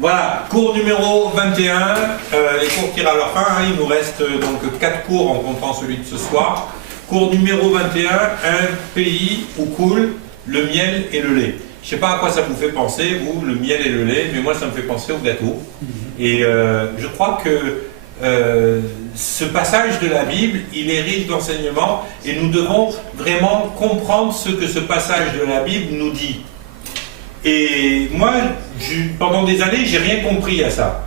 Voilà, cours numéro 21, les cours tirent à leur fin, hein, il nous reste donc 4 cours en comptant celui de ce soir. Cours numéro 21, un pays où coule le miel et le lait. Je ne sais pas à quoi ça vous fait penser, vous, le miel et le lait, mais moi ça me fait penser au gâteau. Et je crois que ce passage de la Bible, il est riche d'enseignements et nous devons vraiment comprendre ce que ce passage de la Bible nous dit. Et moi, pendant des années, j'ai rien compris à ça.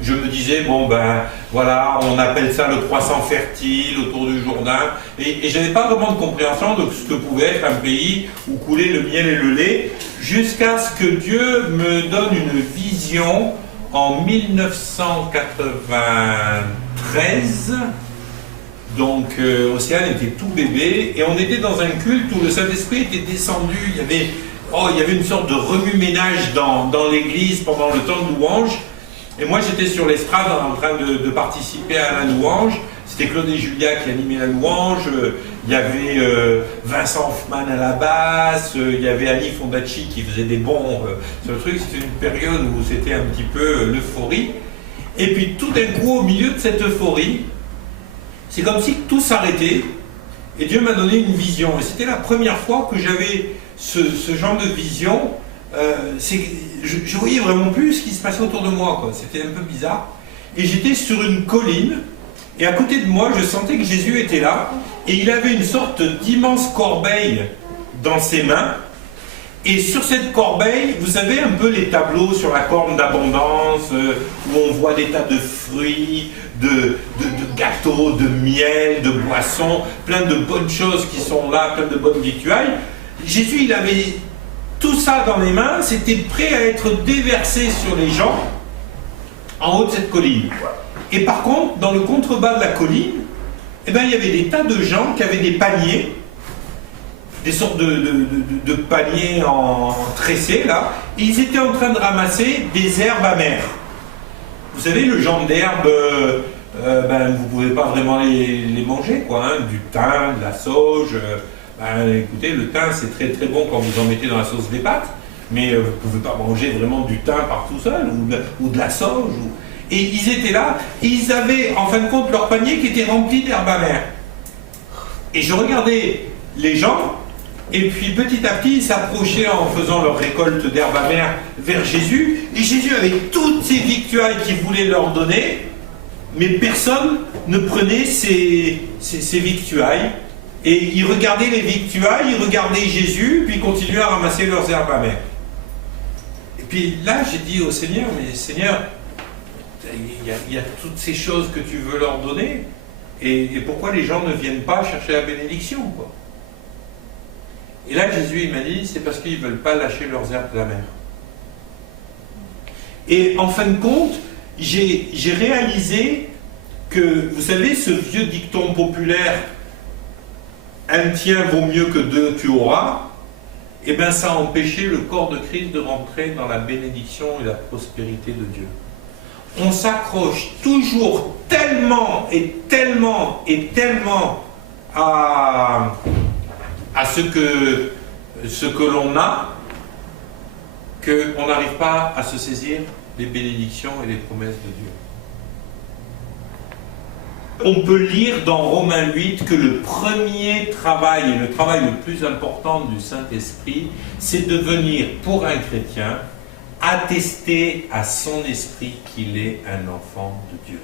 Je me disais, bon ben voilà, on appelle ça le croissant fertile autour du Jourdain, et je n'avais pas vraiment de compréhension de ce que pouvait être un pays où coulait le miel et le lait, jusqu'à ce que Dieu me donne une vision en 1993. Donc Océane était tout bébé, et on était dans un culte où le Saint-Esprit était descendu, il y avait une sorte de remue-ménage dans l'église pendant le temps de louange. Et moi j'étais sur l'estrade en train de participer à la louange. C'était Claude et Julia qui animaient la louange. Il y avait Vincent Hoffman à la basse. Il y avait Annie Fondacci qui faisait des bons sur le truc. C'était une période où c'était un petit peu l'euphorie. Et puis tout d'un coup, au milieu de cette euphorie, c'est comme si tout s'arrêtait. Et Dieu m'a donné une vision. Et c'était la première fois que j'avais ce genre de vision. Je voyais vraiment plus ce qui se passait autour de moi, c'était un peu bizarre. Et j'étais sur une colline, et à côté de moi, je sentais que Jésus était là, et il avait une sorte d'immense corbeille dans ses mains. Et sur cette corbeille, vous savez un peu les tableaux sur la corne d'abondance, où on voit des tas de fruits, de gâteaux, de miel, de boissons, plein de bonnes choses qui sont là, plein de bonnes victuailles. Jésus, il avait tout ça dans les mains, c'était prêt à être déversé sur les gens en haut de cette colline. Et par contre, dans le contrebas de la colline, il y avait des tas de gens qui avaient des paniers, des sortes de paniers en tressés, là, et ils étaient en train de ramasser des herbes amères. Vous savez, le genre d'herbes, vous ne pouvez pas vraiment les manger, du thym, de la sauge. Écoutez, le thym c'est très très bon quand vous en mettez dans la sauce des pâtes, mais vous ne pouvez pas manger vraiment du thym par tout seul, ou de la sauge. Et ils étaient là, et ils avaient en fin de compte leur panier qui était rempli d'herbes amères. Et je regardais les gens, et puis petit à petit ils s'approchaient en faisant leur récolte d'herbes amères vers Jésus, et Jésus avait toutes ces victuailles qu'il voulait leur donner, mais personne ne prenait ces victuailles. Et ils regardaient les victuailles, ils regardaient Jésus, puis ils continuaient à ramasser leurs herbes amères. Et puis là, j'ai dit au Seigneur, mais Seigneur, il y a toutes ces choses que tu veux leur donner, et pourquoi les gens ne viennent pas chercher la bénédiction, quoi. Et là, Jésus, il m'a dit, c'est parce qu'ils ne veulent pas lâcher leurs herbes amères. Et en fin de compte, j'ai réalisé que, vous savez, ce vieux dicton populaire, un tien vaut mieux que deux tu auras, ça a empêché le corps de Christ de rentrer dans la bénédiction et la prospérité de Dieu. On s'accroche toujours tellement et tellement et tellement à ce que l'on a, qu'on n'arrive pas à se saisir des bénédictions et des promesses de Dieu. On peut lire dans Romains 8 que le premier travail, et le travail le plus important du Saint-Esprit, c'est de venir pour un chrétien attester à son esprit qu'il est un enfant de Dieu.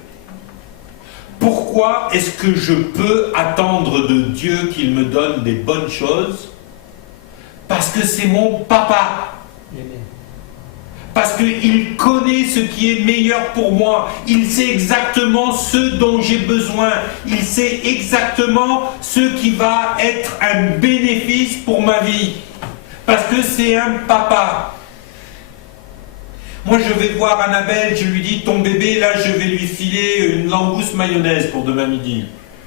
Pourquoi est-ce que je peux attendre de Dieu qu'il me donne des bonnes choses? Parce que c'est mon papa. Parce qu'il connaît ce qui est meilleur pour moi. Il sait exactement ce dont j'ai besoin. Il sait exactement ce qui va être un bénéfice pour ma vie. Parce que c'est un papa. Moi, je vais voir Annabelle, je lui dis, ton bébé, là, je vais lui filer une langouste mayonnaise pour demain midi.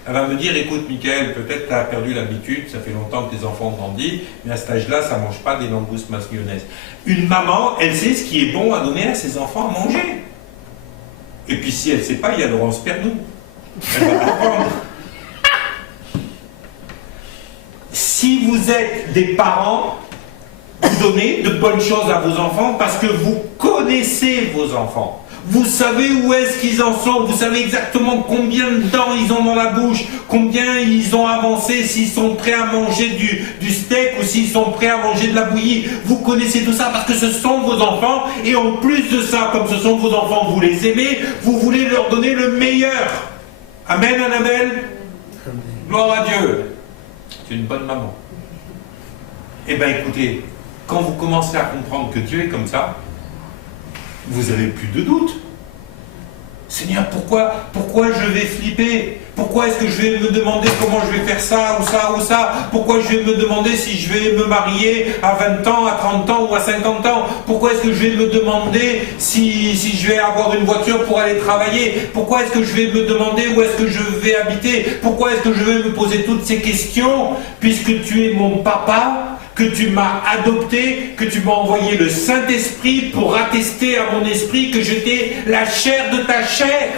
Elle va me dire, écoute, Michael, peut-être tu as perdu l'habitude, ça fait longtemps que tes enfants ont grandi, mais à cet âge-là, ça ne mange pas des langoustes mayonnaise. Une maman, elle sait ce qui est bon à donner à ses enfants à manger. Et puis si elle ne sait pas, il y a Laurence Pernou. Elle va apprendre. Si vous êtes des parents, Vous donnez de bonnes choses à vos enfants parce que vous connaissez vos enfants. Vous savez où est-ce qu'ils en sont, vous savez exactement combien de temps ils ont dans la bouche, combien ils ont avancé, s'ils sont prêts à manger du steak ou s'ils sont prêts à manger de la bouillie. Vous connaissez tout ça parce que ce sont vos enfants et en plus de ça, comme ce sont vos enfants, vous les aimez, vous voulez leur donner le meilleur. Amen, Annabelle. Gloire à Dieu. C'est une bonne maman. Eh bien écoutez, quand vous commencez à comprendre que Dieu est comme ça, vous n'avez plus de doute. Seigneur, pourquoi je vais flipper? Pourquoi est-ce que je vais me demander comment je vais faire ça ou ça ou ça? Pourquoi je vais me demander si je vais me marier à 20 ans, à 30 ans ou à 50 ans? Pourquoi est-ce que je vais me demander si je vais avoir une voiture pour aller travailler? Pourquoi est-ce que je vais me demander où est-ce que je vais habiter? Pourquoi est-ce que je vais me poser toutes ces questions? Puisque tu es mon papa, que tu m'as adopté, que tu m'as envoyé le Saint-Esprit pour attester à mon esprit que j'étais la chair de ta chair.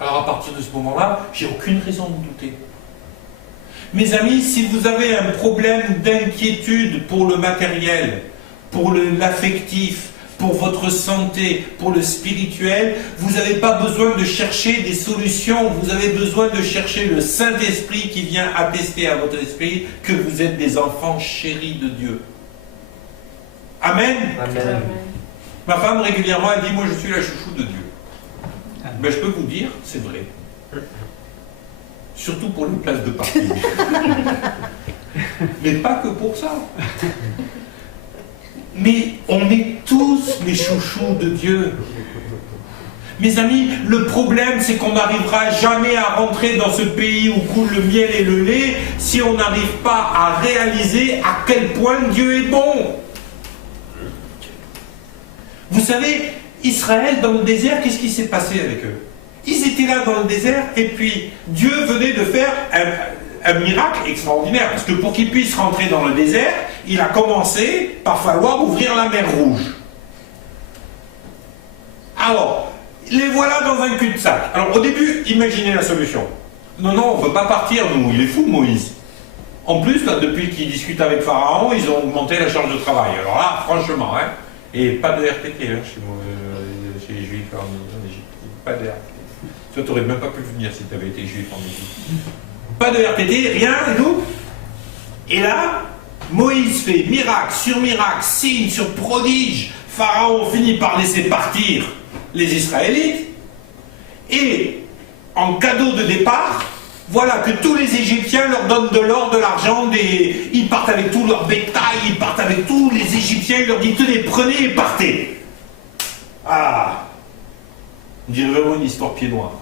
Alors à partir de ce moment-là, j'ai aucune raison de douter. Mes amis, si vous avez un problème d'inquiétude pour le matériel, pour l'affectif, pour votre santé, pour le spirituel, vous n'avez pas besoin de chercher des solutions, vous avez besoin de chercher le Saint-Esprit qui vient attester à votre esprit que vous êtes des enfants chéris de Dieu. Amen. Amen. Ma femme régulièrement elle dit, moi je suis la chouchou de Dieu. Ben, je peux vous dire, c'est vrai. Surtout pour les places de parking. Mais pas que pour ça. Mais on est tous les chouchous de Dieu. Mes amis, le problème c'est qu'on n'arrivera jamais à rentrer dans ce pays où coule le miel et le lait si on n'arrive pas à réaliser à quel point Dieu est bon. Vous savez, Israël dans le désert, qu'est-ce qui s'est passé avec eux? Ils étaient là dans le désert et puis Dieu venait de faire un miracle extraordinaire, parce que pour qu'ils puissent rentrer dans le désert, il a commencé par falloir ouvrir la mer Rouge. Alors, les voilà dans un cul-de-sac. Alors au début, imaginez la solution. Non, on ne veut pas partir, nous, il est fou Moïse. En plus, là, depuis qu'ils discutent avec Pharaon, ils ont augmenté la charge de travail. Alors là, franchement, hein, et pas de RTT chez les Juifs en Égypte. Pas de RTT. Toi, tu n'aurais même pas pu venir si tu avais été Juif en Égypte. Pas de RTT, rien et tout. Et là, Moïse fait miracle, signe sur prodige. Pharaon finit par laisser partir les Israélites. Et en cadeau de départ, voilà que tous les Égyptiens leur donnent de l'or, de l'argent, ils partent avec tout leur bétail, ils partent avec tous les Égyptiens, ils leur disent tenez, prenez et partez. Ah, on dirait vraiment une histoire pied noir.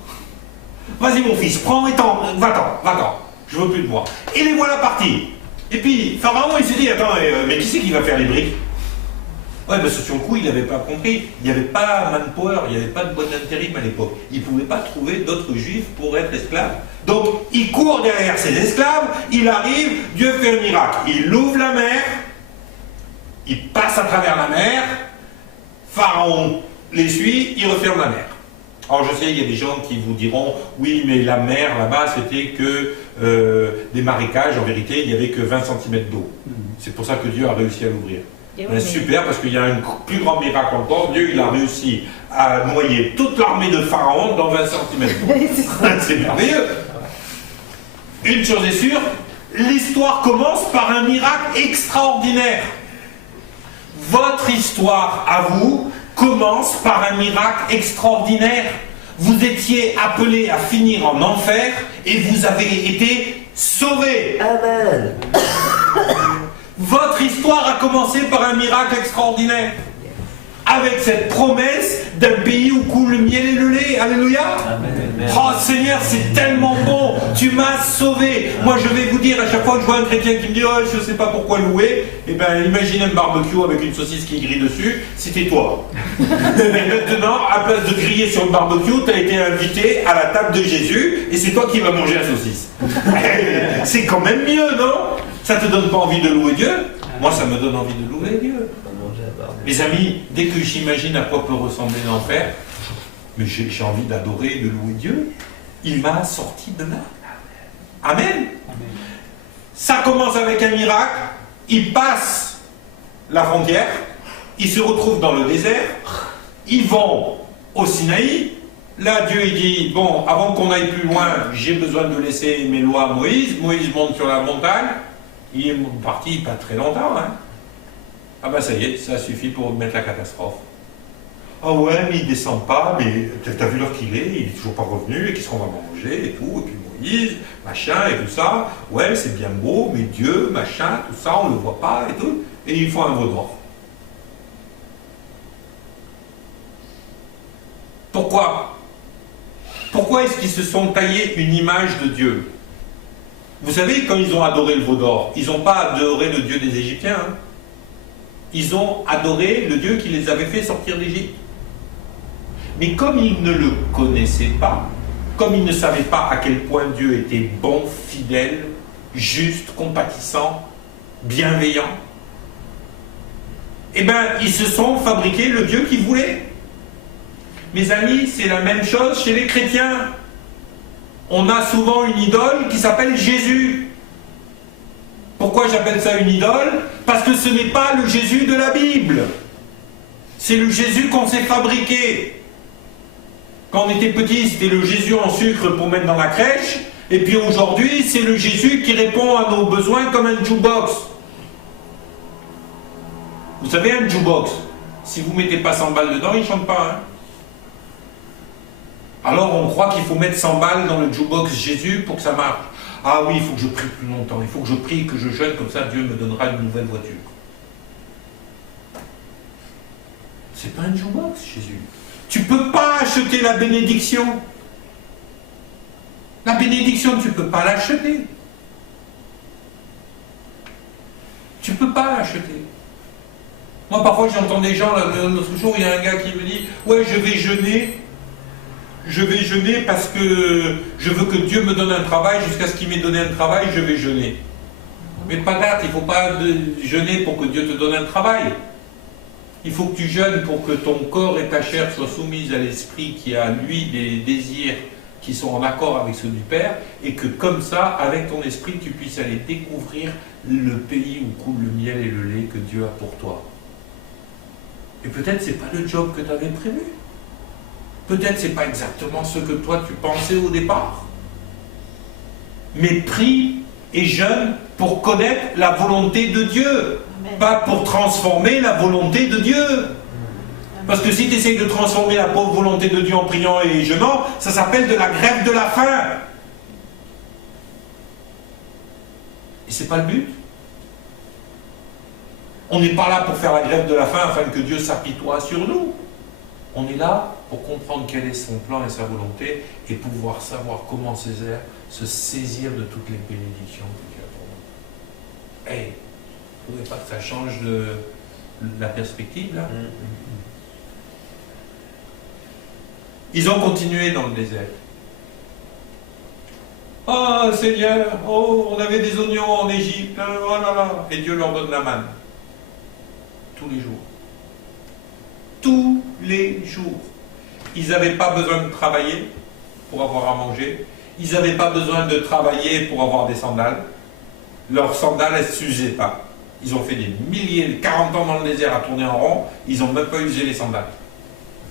Vas-y mon fils, prends et va-t'en, je veux plus te voir. Et les voilà partis. Et puis Pharaon il s'est dit, attends, mais qui c'est qui va faire les briques? Ouais, parce que sur le coup, il n'avait pas compris. Il n'y avait pas manpower, il n'y avait pas de boîte d'intérim à l'époque. Il ne pouvait pas trouver d'autres juifs pour être esclaves. Donc, il court derrière ses esclaves, il arrive, Dieu fait un miracle. Il ouvre la mer, il passe à travers la mer, Pharaon les suit, il referme la mer. Alors je sais, il y a des gens qui vous diront, oui, mais la mer là-bas, c'était que des marécages, en vérité, il n'y avait que 20 cm d'eau. C'est pour ça que Dieu a réussi à l'ouvrir. Ouais, super, parce qu'il y a un plus grand miracle encore. Dieu, il a réussi à noyer toute l'armée de Pharaon dans 20 cm d'eau. C'est merveilleux. Une chose est sûre, l'histoire commence par un miracle extraordinaire. Votre histoire à vous commence par un miracle extraordinaire. Vous étiez appelé à finir en enfer et vous avez été sauvés. Amen. Votre histoire a commencé par un miracle extraordinaire. Avec cette promesse d'un pays où coule le miel et le lait. Alléluia. Amen. Oh Seigneur, c'est tellement bon. Tu m'as sauvé. Moi, je vais vous dire, à chaque fois que je vois un chrétien qui me dit « Oh, je ne sais pas pourquoi louer », eh bien, imaginez un barbecue avec une saucisse qui grille dessus, c'était toi. Mais maintenant, à place de griller sur le barbecue, tu as été invité à la table de Jésus et c'est toi qui vas manger la saucisse. C'est quand même mieux, non? Ça te donne pas envie de louer Dieu? Moi, ça me donne envie de louer Dieu. Mes amis, dès que j'imagine à quoi peut ressembler l'enfer, mais j'ai envie d'adorer et de louer Dieu. Il m'a sorti de là. Amen. Ça commence avec un miracle, ils passent la frontière, ils se retrouvent dans le désert, ils vont au Sinaï. Là, Dieu il dit, bon, avant qu'on aille plus loin, j'ai besoin de laisser mes lois à Moïse. Moïse monte sur la montagne, il est parti pas très longtemps. Hein. Ah ben ça y est, ça suffit pour mettre la catastrophe. Ah ouais, mais il descend pas, mais t'as vu l'heure qu'il est, il est toujours pas revenu, et qu'est-ce qu'on va manger, et tout, et puis Moïse, machin, et tout ça. Ouais, c'est bien beau, mais Dieu, machin, tout ça, on le voit pas, et tout. Et ils font un veau d'or. Pourquoi? Pourquoi est-ce qu'ils se sont taillés une image de Dieu? Vous savez, quand ils ont adoré le veau d'or, ils n'ont pas adoré le Dieu des Égyptiens. Hein. Ils ont adoré le Dieu qui les avait fait sortir d'Égypte. Mais comme ils ne le connaissaient pas, comme ils ne savaient pas à quel point Dieu était bon, fidèle, juste, compatissant, bienveillant, eh bien, ils se sont fabriqués le Dieu qu'ils voulaient. Mes amis, c'est la même chose chez les chrétiens. On a souvent une idole qui s'appelle Jésus. Pourquoi j'appelle ça une idole? Parce que ce n'est pas le Jésus de la Bible. C'est le Jésus qu'on s'est fabriqué. Quand on était petit, c'était le Jésus en sucre pour mettre dans la crèche. Et puis aujourd'hui, c'est le Jésus qui répond à nos besoins comme un jukebox. Vous savez, un jukebox, si vous ne mettez pas 100 balles dedans, il ne chante pas. Hein. Alors on croit qu'il faut mettre 100 balles dans le jukebox Jésus pour que ça marche. Ah oui, il faut que je prie plus longtemps, il faut que je prie, que je jeûne, comme ça Dieu me donnera une nouvelle voiture. C'est pas un jukebox, Jésus. Tu ne peux pas acheter la bénédiction. La bénédiction, tu ne peux pas l'acheter. Tu ne peux pas l'acheter. Moi, parfois, j'entends des gens, l'autre jour, il y a un gars qui me dit « Ouais, je vais jeûner parce que je veux que Dieu me donne un travail, jusqu'à ce qu'il m'ait donné un travail, je vais jeûner. » Mais pas date, il ne faut pas jeûner pour que Dieu te donne un travail. Il faut que tu jeûnes pour que ton corps et ta chair soient soumises à l'esprit qui a, lui, des désirs qui sont en accord avec ceux du Père, et que comme ça, avec ton esprit, tu puisses aller découvrir le pays où coule le miel et le lait que Dieu a pour toi. Et peut-être c'est pas le job que tu avais prévu. Peut-être c'est pas exactement ce que toi tu pensais au départ. Mais prie et jeûne pour connaître la volonté de Dieu. Amen. Pas pour transformer la volonté de Dieu. Amen. Parce que si tu essayes de transformer la pauvre volonté de Dieu en priant et jeûnant, ça s'appelle de la grève de la faim. Et c'est pas le but. On n'est pas là pour faire la grève de la faim afin que Dieu s'apitoie sur nous. On est là pour comprendre quel est son plan et sa volonté et pouvoir savoir comment se saisir de toutes les bénédictions que Dieu a pour nous. Hey, vous ne trouvez pas que ça change la perspective là? Ils ont continué dans le désert. Oh Seigneur, oh, on avait des oignons en Égypte, oh là là, et Dieu leur donne la manne. Tous les jours. Tous les jours. Ils n'avaient pas besoin de travailler pour avoir à manger. Ils n'avaient pas besoin de travailler pour avoir des sandales. Leurs sandales, elles ne s'usaient pas. Ils ont fait des milliers, 40 ans dans le désert à tourner en rond. Ils n'ont même pas usé les sandales.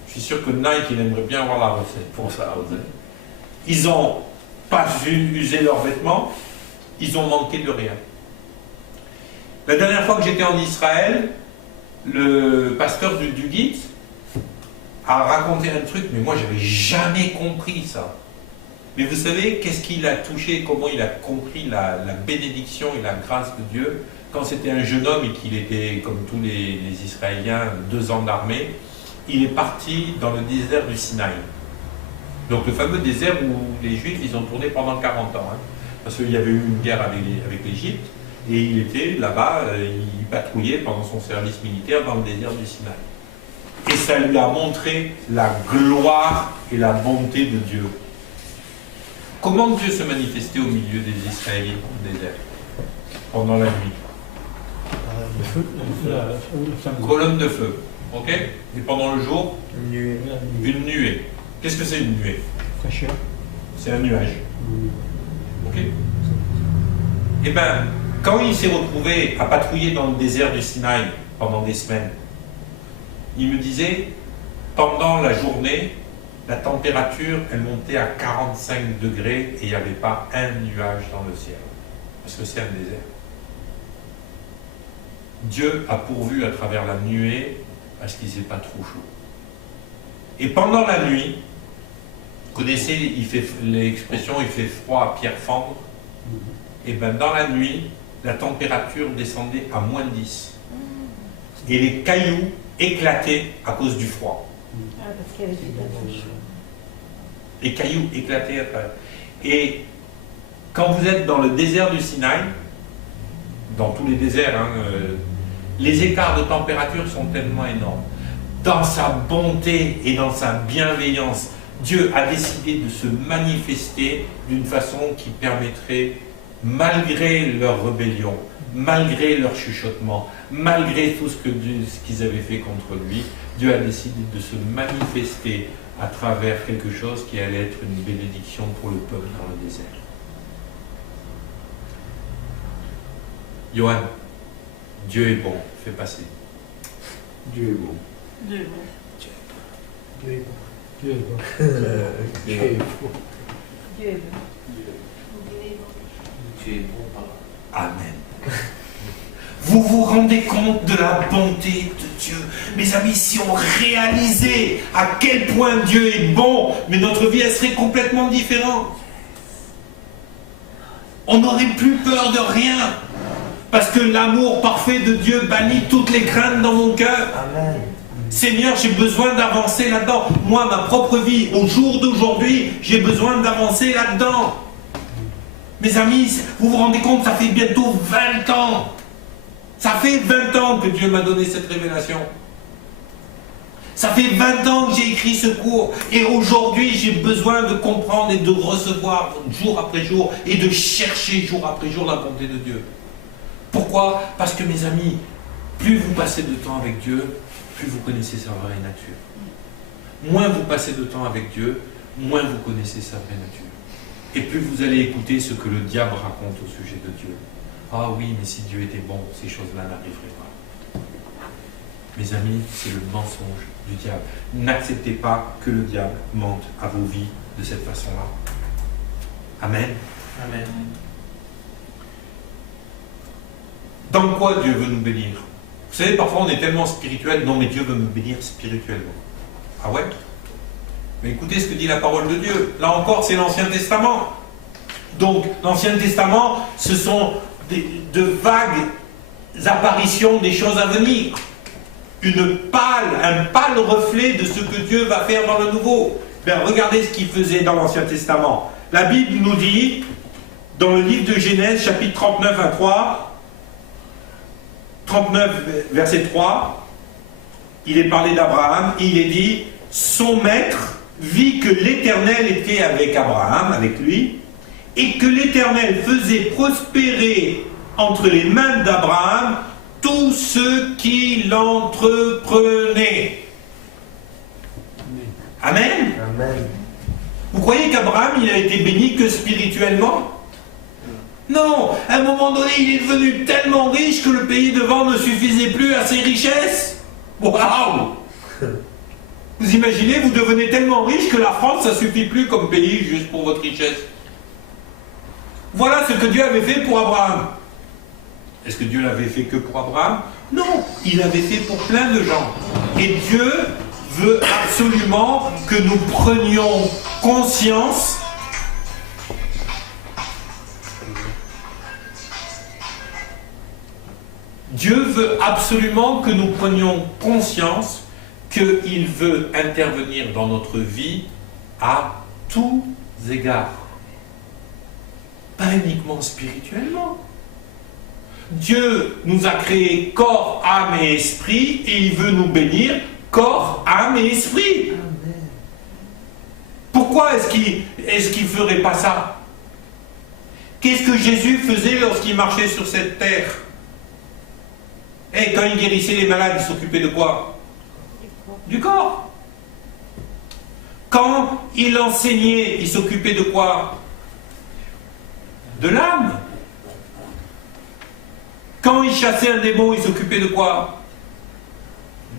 Je suis sûr que Nike, il aimerait bien avoir la recette pour ça. Ils n'ont pas usé leurs vêtements. Ils ont manqué de rien. La dernière fois que j'étais en Israël, le pasteur du guide a raconté un truc, mais moi j'avais jamais compris ça. Mais vous savez, qu'est-ce qu'il a touché, comment il a compris la bénédiction et la grâce de Dieu quand c'était un jeune homme et qu'il était, comme tous les Israéliens, 2 ans d'armée, il est parti dans le désert du Sinaï. Donc le fameux désert où les Juifs, ils ont tourné pendant 40 ans. Hein, parce qu'il y avait eu une guerre avec l'Égypte. Et il était là-bas, il patrouillait pendant son service militaire dans le désert du Sinaï. Et ça lui a montré la gloire et la bonté de Dieu. Comment Dieu se manifestait au milieu des Israéliens dans le désert pendant la nuit? Colonne de feu. Ok? Et pendant le jour? Une nuée. Qu'est-ce que c'est une nuée? C'est un nuage. Ok? Eh bien, quand il s'est retrouvé à patrouiller dans le désert du Sinaï pendant des semaines, il me disait, pendant la journée, la température, elle montait à 45 degrés et il n'y avait pas un nuage dans le ciel. Parce que c'est un désert. Dieu a pourvu à travers la nuée parce qu'il ne faisait pas trop chaud. Et pendant la nuit, vous connaissez l'expression il fait froid à pierre fendre. Et bien dans la nuit, la température descendait à -10. Et les cailloux éclataient à cause du froid. Ah, parce qu'il y avait du chaud. Les cailloux éclataient à travers. Et quand vous êtes dans le désert du Sinaï, dans tous les déserts, les écarts de température sont tellement énormes. Dans sa bonté et dans sa bienveillance, Dieu a décidé de se manifester d'une façon qui permettrait, malgré leur rébellion, malgré leur chuchotement, malgré tout ce qu'ils avaient fait contre lui, Dieu a décidé de se manifester à travers quelque chose qui allait être une bénédiction pour le peuple dans le désert. Johan, Dieu est bon, fais passer. Dieu est bon. Dieu est bon. Dieu est bon. Dieu est bon. Dieu est bon. Dieu est bon. Dieu est bon, papa. Amen. Vous vous rendez compte de la bonté de Dieu? Mes amis, si on réalisait à quel point Dieu est bon, mais notre vie, elle serait complètement différente. On n'aurait plus peur de rien. Parce que l'amour parfait de Dieu bannit toutes les craintes dans mon cœur. Amen. Seigneur, j'ai besoin d'avancer là-dedans. Moi, ma propre vie, au jour d'aujourd'hui, j'ai besoin d'avancer là-dedans. Mes amis, vous vous rendez compte, ça fait bientôt 20 ans. Ça fait 20 ans que Dieu m'a donné cette révélation. Ça fait 20 ans que j'ai écrit ce cours. Et aujourd'hui, j'ai besoin de comprendre et de recevoir jour après jour et de chercher jour après jour la bonté de Dieu. Pourquoi? Parce que mes amis, plus vous passez de temps avec Dieu, plus vous connaissez sa vraie nature. Moins vous passez de temps avec Dieu, moins vous connaissez sa vraie nature. Et plus vous allez écouter ce que le diable raconte au sujet de Dieu. Ah oui, mais si Dieu était bon, ces choses-là n'arriveraient pas. Mes amis, c'est le mensonge du diable. N'acceptez pas que le diable mente à vos vies de cette façon-là. Amen. Amen. Dans quoi Dieu veut nous bénir? Vous savez, parfois on est tellement spirituel, non mais Dieu veut me bénir spirituellement. Ah ouais? Mais écoutez ce que dit la parole de Dieu. Là encore, c'est l'Ancien Testament. Donc, l'Ancien Testament, ce sont de vagues apparitions des choses à venir. Un pâle reflet de ce que Dieu va faire dans le Nouveau. Bien, regardez ce qu'il faisait dans l'Ancien Testament. La Bible nous dit, dans le livre de Genèse, chapitre 39 à 3, 39, verset 3, il est parlé d'Abraham, et il est dit, son maître vit que l'Éternel était avec Abraham, avec lui, et que l'Éternel faisait prospérer entre les mains d'Abraham tous ceux qui l'entreprenaient. Amen. Amen. Vous croyez qu'Abraham, il a été béni que spirituellement? Non, à un moment donné, il est devenu tellement riche que le pays devant ne suffisait plus à ses richesses. Waouh! Vous imaginez, vous devenez tellement riche que la France, ça ne suffit plus comme pays juste pour votre richesse. Voilà ce que Dieu avait fait pour Abraham. Est-ce que Dieu l'avait fait que pour Abraham? Non, il l'avait fait pour plein de gens. Et Dieu veut absolument que nous prenions conscience Dieu veut absolument que nous prenions conscience qu'il veut intervenir dans notre vie à tous égards. Pas uniquement spirituellement. Dieu nous a créés corps, âme et esprit et il veut nous bénir corps, âme et esprit. Amen. Pourquoi est-ce qu'il ne ferait pas ça? Qu'est-ce que Jésus faisait lorsqu'il marchait sur cette terre? Et quand il guérissait les malades, il s'occupait de quoi? Du corps. Quand il enseignait, il s'occupait de quoi? De l'âme. Quand il chassait un démon, il s'occupait de quoi?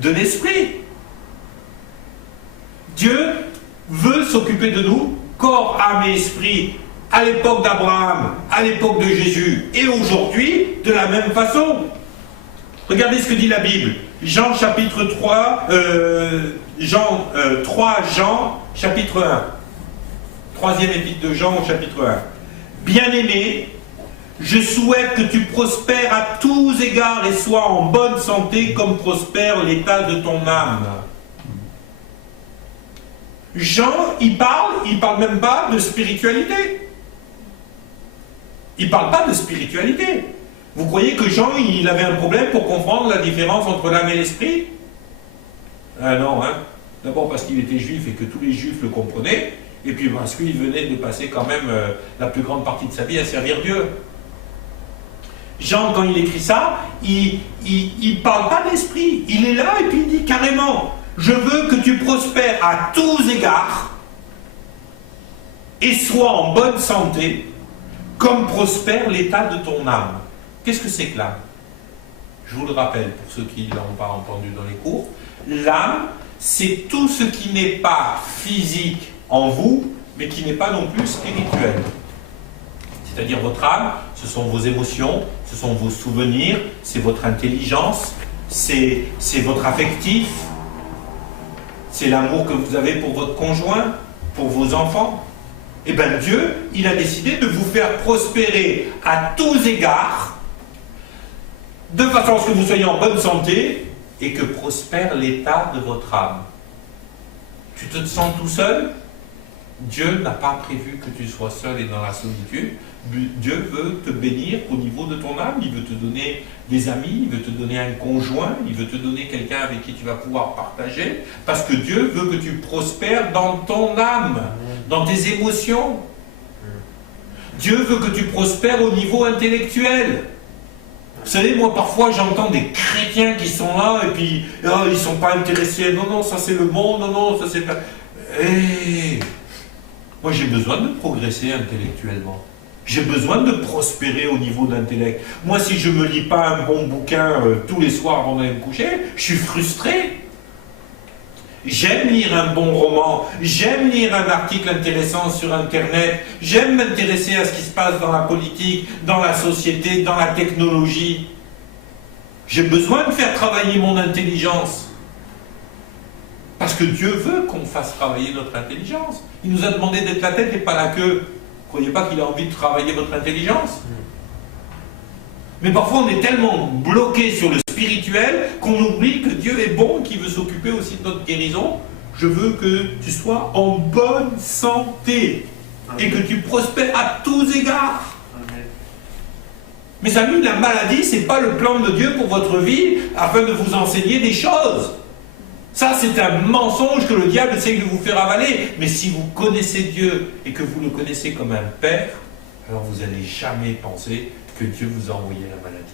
De l'esprit. Dieu veut s'occuper de nous, corps, âme et esprit, à l'époque d'Abraham, à l'époque de Jésus, et aujourd'hui, de la même façon. Regardez ce que dit la Bible. Jean chapitre 3, Jean, chapitre 1. Troisième épître de Jean au chapitre 1. Bien-aimé, je souhaite que tu prospères à tous égards et sois en bonne santé comme prospère l'état de ton âme. Jean, il parle même pas de spiritualité. Il parle pas de spiritualité. Vous croyez que Jean, il avait un problème pour comprendre la différence entre l'âme et l'esprit? Ah non, hein. D'abord parce qu'il était juif et que tous les juifs le comprenaient, et puis parce qu'il venait de passer quand même la plus grande partie de sa vie à servir Dieu. Jean, quand il écrit ça, il parle pas d'esprit. Il est là et puis il dit carrément, je veux que tu prospères à tous égards et sois en bonne santé comme prospère l'état de ton âme. Qu'est-ce que c'est que l'âme? Je vous le rappelle pour ceux qui ne l'ont pas entendu dans les cours. L'âme, c'est tout ce qui n'est pas physique en vous, mais qui n'est pas non plus spirituel. C'est-à-dire votre âme, ce sont vos émotions, ce sont vos souvenirs, c'est votre intelligence, c'est votre affectif, c'est l'amour que vous avez pour votre conjoint, pour vos enfants. Eh bien Dieu, il a décidé de vous faire prospérer à tous égards, de façon à ce que vous soyez en bonne santé et que prospère l'état de votre âme. Tu te sens tout seul? Dieu n'a pas prévu que tu sois seul et dans la solitude. Dieu veut te bénir au niveau de ton âme. Il veut te donner des amis, il veut te donner un conjoint, il veut te donner quelqu'un avec qui tu vas pouvoir partager. Parce que Dieu veut que tu prospères dans ton âme, dans tes émotions. Dieu veut que tu prospères au niveau intellectuel. Vous savez, moi parfois j'entends des chrétiens qui sont là et puis oh, ils ne sont pas intéressés. Non, non, ça c'est le monde, non, non, ça c'est pas... Hey, moi j'ai besoin de progresser intellectuellement. J'ai besoin de prospérer au niveau d'intellect. Moi si je ne me lis pas un bon bouquin tous les soirs avant d'aller me coucher, je suis frustré. J'aime lire un bon roman, j'aime lire un article intéressant sur Internet, j'aime m'intéresser à ce qui se passe dans la politique, dans la société, dans la technologie. J'ai besoin de faire travailler mon intelligence. Parce que Dieu veut qu'on fasse travailler notre intelligence. Il nous a demandé d'être la tête et pas la queue. Vous ne croyez pas qu'il a envie de travailler votre intelligence? Mais parfois on est tellement bloqué sur le spirituel qu'on oublie que Dieu est bon, qu'il veut s'occuper aussi de notre guérison. Je veux que tu sois en bonne santé et que tu prospères à tous égards. Mes amis, la maladie, ce n'est pas le plan de Dieu pour votre vie afin de vous enseigner des choses. Ça, c'est un mensonge que le diable essaye de vous faire avaler. Mais si vous connaissez Dieu et que vous le connaissez comme un père, alors vous n'allez jamais penser que Dieu vous a envoyé la maladie.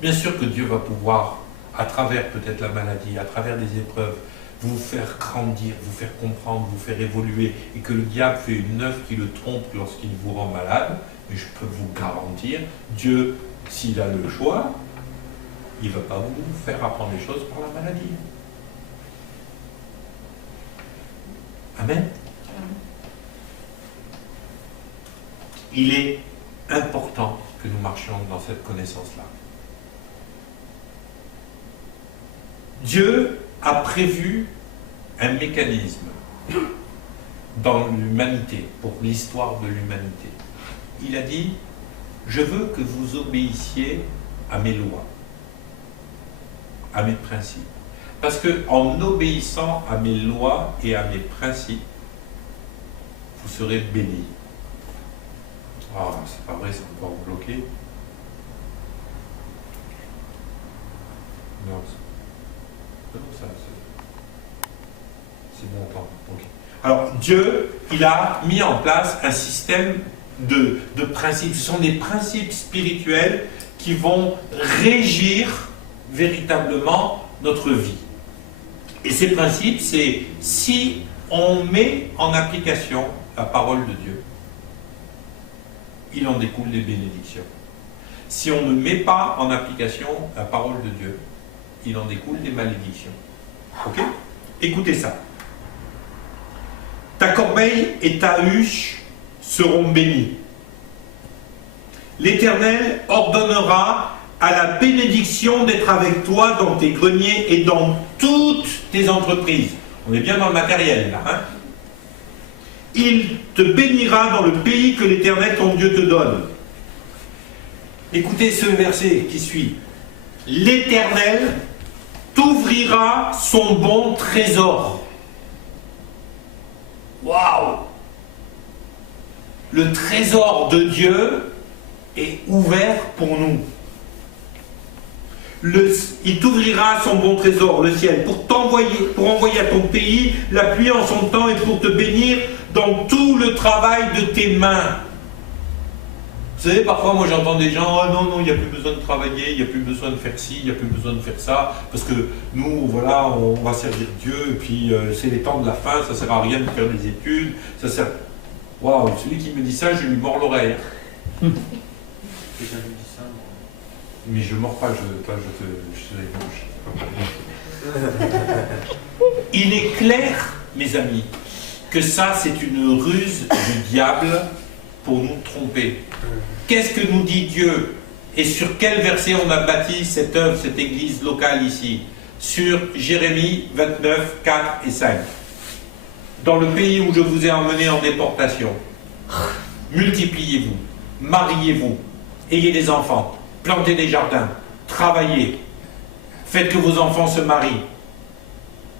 Bien sûr que Dieu va pouvoir, à travers peut-être la maladie, à travers des épreuves, vous faire grandir, vous faire comprendre, vous faire évoluer, et que le diable fait une œuvre qui le trompe lorsqu'il vous rend malade, mais je peux vous garantir, Dieu, s'il a le choix, il ne va pas vous faire apprendre les choses par la maladie. Amen. Il est important que nous marchions dans cette connaissance-là. Dieu a prévu un mécanisme dans l'humanité, pour l'histoire de l'humanité. Il a dit, je veux que vous obéissiez à mes lois, à mes principes. Parce qu'en obéissant à mes lois et à mes principes, vous serez bénis. Ah, c'est pas vrai, c'est encore bloqué. Non, c'est bon temps. Okay. Alors, Dieu, il a mis en place un système de principes. Ce sont des principes spirituels qui vont régir véritablement notre vie. Et ces principes, c'est si on met en application la parole de Dieu, il en découle des bénédictions. si on ne met pas en application la parole de Dieu, il en découle des malédictions. Ok? Écoutez ça. Ta corbeille et ta huche seront bénies. L'Éternel ordonnera à la bénédiction d'être avec toi dans tes greniers et dans toutes tes entreprises. On est bien dans le matériel là, hein? Il te bénira dans le pays que l'Éternel ton Dieu te donne. Écoutez ce verset qui suit. L'Éternel t'ouvrira son bon trésor. Waouh! Le trésor de Dieu est ouvert pour nous. Il t'ouvrira son bon trésor, le ciel, pour envoyer à ton pays la pluie en son temps et pour te bénir dans tout le travail de tes mains. Vous savez, parfois, moi j'entends des gens, oh non, il n'y a plus besoin de travailler, il n'y a plus besoin de faire ci, il n'y a plus besoin de faire ça, parce que nous, voilà, on va servir Dieu, et puis c'est les temps de la fin, ça ne sert à rien de faire des études, ça sert... Waouh, celui qui me dit ça, je lui mords l'oreille. Mais je ne mords pas, Il est clair, mes amis, que ça c'est une ruse du diable pour nous tromper. Qu'est-ce que nous dit Dieu? Et sur quel verset on a bâti cette œuvre, cette église locale ici? Sur Jérémie 29, 4 et 5. Dans le pays où je vous ai emmené en déportation, multipliez-vous, mariez-vous, ayez des enfants, plantez des jardins, travaillez, faites que vos enfants se marient,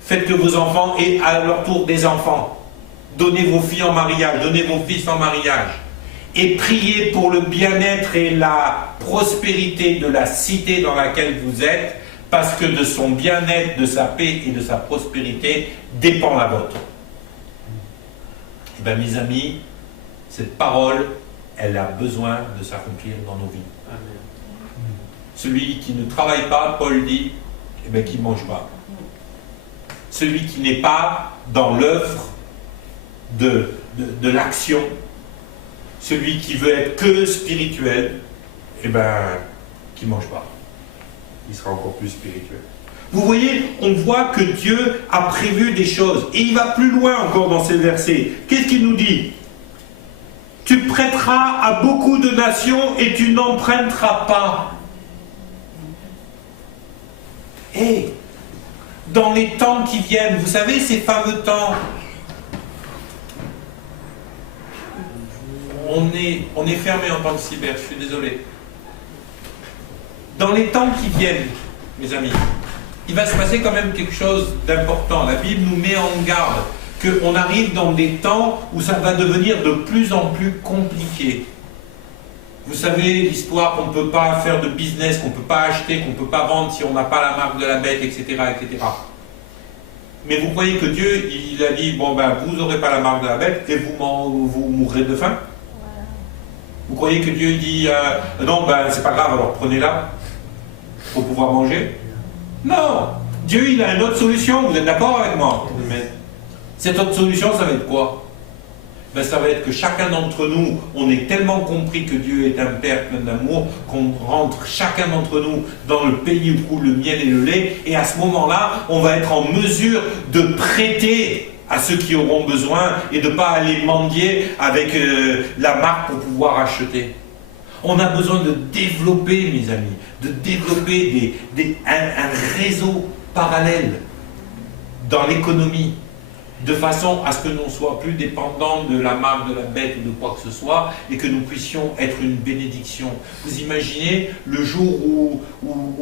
faites que vos enfants aient à leur tour des enfants, donnez vos filles en mariage, donnez vos fils en mariage, et priez pour le bien-être et la prospérité de la cité dans laquelle vous êtes, parce que de son bien-être, de sa paix et de sa prospérité dépend la vôtre. Et bien mes amis, cette parole, elle a besoin de s'accomplir dans nos vies. Amen. Celui qui ne travaille pas, Paul dit, eh bien, qui ne mange pas. Celui qui n'est pas dans l'œuvre de l'action, celui qui veut être que spirituel, eh bien, qui ne mange pas. Il sera encore plus spirituel. Vous voyez, on voit que Dieu a prévu des choses. Et il va plus loin encore dans ces versets. Qu'est-ce qu'il nous dit? Tu prêteras à beaucoup de nations et tu n'emprunteras pas. Et dans les temps qui viennent, vous savez, ces fameux temps, on est fermé en tant que cyber, je suis désolé. Dans les temps qui viennent, mes amis, il va se passer quand même quelque chose d'important. La Bible nous met en garde qu'on arrive dans des temps où ça va devenir de plus en plus compliqué. Vous savez, l'histoire qu'on ne peut pas faire de business, qu'on ne peut pas acheter, qu'on ne peut pas vendre si on n'a pas la marque de la bête, etc., etc. Mais vous croyez que Dieu, il a dit, bon ben, vous n'aurez pas la marque de la bête et vous mourrez de faim? Vous croyez que Dieu dit, non, ben, c'est pas grave, alors prenez-la pour pouvoir manger? Non! Dieu, il a une autre solution, vous êtes d'accord avec moi? Cette autre solution, ça va être quoi? Ben, ça va être que chacun d'entre nous, on est tellement compris que Dieu est un Père plein d'amour, qu'on rentre chacun d'entre nous dans le pays où coule le miel et le lait, et à ce moment-là, on va être en mesure de prêter à ceux qui auront besoin et de ne pas aller mendier avec la marque pour pouvoir acheter. On a besoin de développer, mes amis, de développer un réseau parallèle dans l'économie, de façon à ce que l'on ne soit plus dépendant de la marque de la bête ou de quoi que ce soit, et que nous puissions être une bénédiction. Vous imaginez le jour où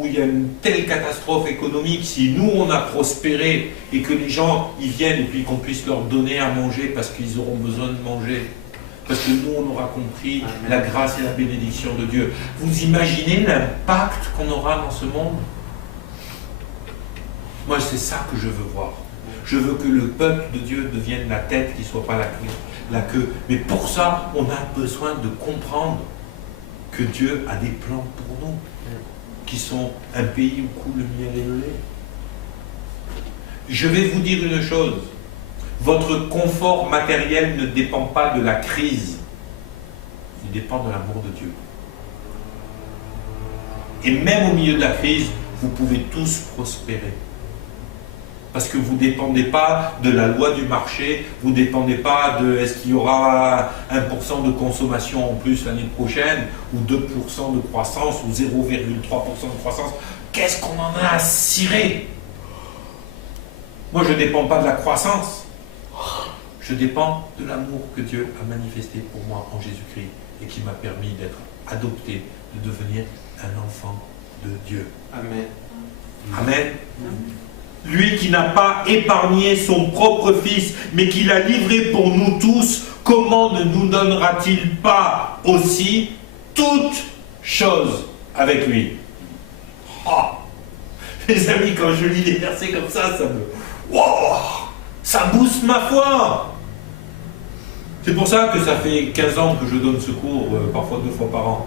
il y a une telle catastrophe économique, si nous on a prospéré, et que les gens y viennent, et puis qu'on puisse leur donner à manger parce qu'ils auront besoin de manger, parce que nous on aura compris la grâce et la bénédiction de Dieu. Vous imaginez l'impact qu'on aura dans ce monde? Moi c'est ça que je veux voir. Je veux que le peuple de Dieu devienne la tête, qu'il ne soit pas la queue. Mais pour ça, on a besoin de comprendre que Dieu a des plans pour nous, qui sont un pays où coule le miel et le lait. Je vais vous dire une chose. Votre confort matériel ne dépend pas de la crise. Il dépend de l'amour de Dieu. Et même au milieu de la crise, vous pouvez tous prospérer. Parce que vous ne dépendez pas de la loi du marché, vous ne dépendez pas de est-ce qu'il y aura 1% de consommation en plus l'année prochaine, ou 2% de croissance, ou 0,3% de croissance. Qu'est-ce qu'on en a à cirer? Moi, je ne dépends pas de la croissance. Je dépends de l'amour que Dieu a manifesté pour moi en Jésus-Christ et qui m'a permis d'être adopté, de devenir un enfant de Dieu. Amen. Amen. Lui qui n'a pas épargné son propre Fils, mais qui l'a livré pour nous tous, comment ne nous donnera-t-il pas aussi toutes choses avec lui? Oh, les amis, quand je lis des versets comme ça me... Wow, ça booste ma foi. C'est pour ça que ça fait 15 ans que je donne ce cours, parfois 2 fois par an.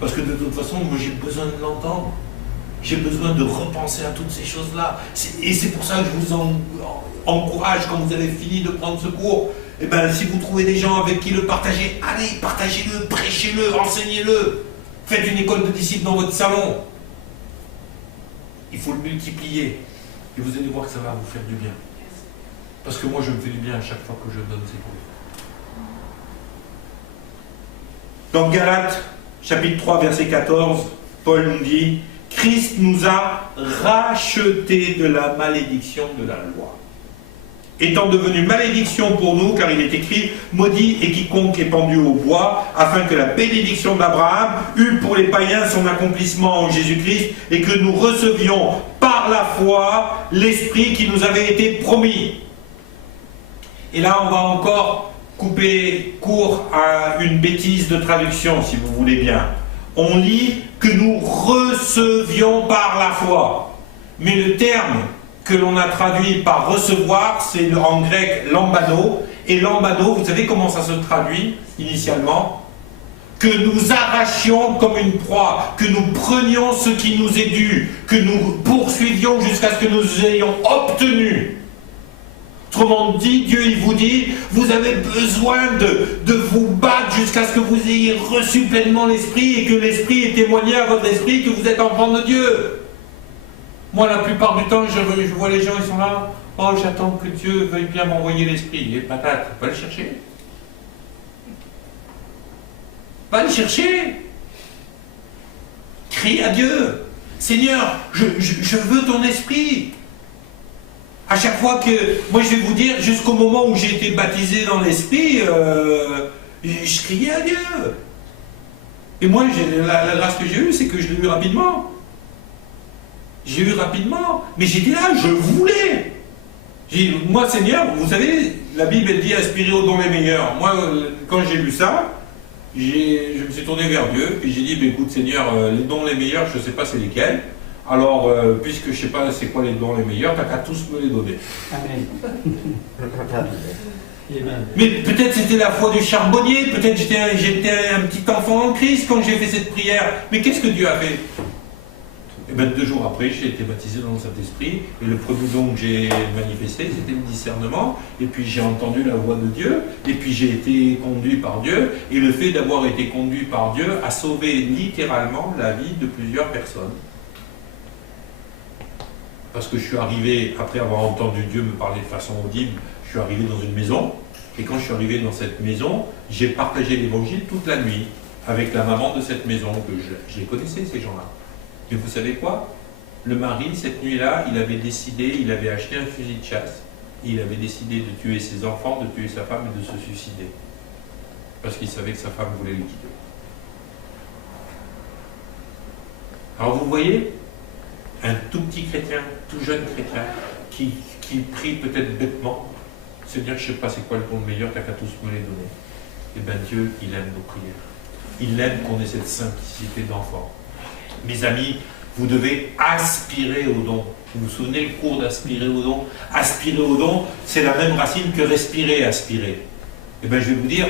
Parce que de toute façon, moi j'ai besoin de l'entendre. J'ai besoin de repenser à toutes ces choses-là. Et c'est pour ça que je vous encourage, quand vous avez fini de prendre ce cours, eh ben, si vous trouvez des gens avec qui le partager, allez, partagez-le, prêchez-le, enseignez-le. Faites une école de disciples dans votre salon. Il faut le multiplier. Et vous allez voir que ça va vous faire du bien. Parce que moi, je me fais du bien à chaque fois que je donne ces cours. Dans Galates, chapitre 3, verset 14, Paul nous dit « Christ nous a rachetés de la malédiction de la loi. Étant devenu malédiction pour nous, car il est écrit « Maudit est quiconque est pendu au bois, afin que la bénédiction d'Abraham eût pour les païens son accomplissement en Jésus-Christ, et que nous recevions par la foi l'Esprit qui nous avait été promis. » Et là, on va encore couper court à une bêtise de traduction, si vous voulez bien. On lit que nous recevions par la foi. Mais le terme que l'on a traduit par recevoir, c'est en grec lambano. Et lambano, vous savez comment ça se traduit initialement? Que nous arrachions comme une proie, que nous prenions ce qui nous est dû, que nous poursuivions jusqu'à ce que nous ayons obtenu. Autrement dit, Dieu il vous dit, vous avez besoin de vous battre jusqu'à ce que vous ayez reçu pleinement l'Esprit et que l'Esprit ait témoigné à votre esprit que vous êtes enfant de Dieu. Moi, la plupart du temps, je vois les gens, ils sont là, oh, j'attends que Dieu veuille bien m'envoyer l'Esprit. Et patate, va le chercher. Va le chercher. Crie à Dieu. Seigneur, je veux ton Esprit. À chaque fois que, moi je vais vous dire, jusqu'au moment où j'ai été baptisé dans l'Esprit, je criais à Dieu. Et moi, la grâce que j'ai eue, c'est que je l'ai eu rapidement. J'ai eu rapidement, mais j'étais là, je voulais. Moi, Seigneur, vous savez, la Bible, elle dit aspirer aux dons les meilleurs. Moi, quand j'ai lu ça, je me suis tourné vers Dieu, et j'ai dit, bah, écoute Seigneur, les dons les meilleurs, je ne sais pas c'est lesquels. Alors, puisque je ne sais pas c'est quoi les dons les meilleurs, t'as qu'à tous me les donner. Amen. Mais peut-être c'était la foi du charbonnier, peut-être j'étais un petit enfant en Christ quand j'ai fait cette prière. Mais qu'est-ce que Dieu a fait? Et bien 2 jours après, j'ai été baptisé dans le Saint-Esprit, et le premier don que j'ai manifesté, c'était le discernement, et puis j'ai entendu la voix de Dieu, et puis j'ai été conduit par Dieu, et le fait d'avoir été conduit par Dieu a sauvé littéralement la vie de plusieurs personnes. Parce que je suis arrivé, après avoir entendu Dieu me parler de façon audible, je suis arrivé dans une maison, et quand je suis arrivé dans cette maison, j'ai partagé l'évangile toute la nuit avec la maman de cette maison, que je les connaissais ces gens-là. Et vous savez quoi? Le mari, cette nuit-là, il avait acheté un fusil de chasse, et il avait décidé de tuer ses enfants, de tuer sa femme et de se suicider. Parce qu'il savait que sa femme voulait le quitter. Alors vous voyez, un tout petit chrétien, tout jeune chrétien, qui prie peut-être bêtement, Seigneur, je ne sais pas c'est quoi le don le meilleur, t'as qu'à tous me les donner. Eh bien Dieu, il aime nos prières. Il aime qu'on ait cette simplicité d'enfant. Mes amis, vous devez aspirer au don. Vous vous souvenez le cours d'aspirer au don? Aspirer au don, c'est la même racine que respirer, aspirer. Eh bien je vais vous dire,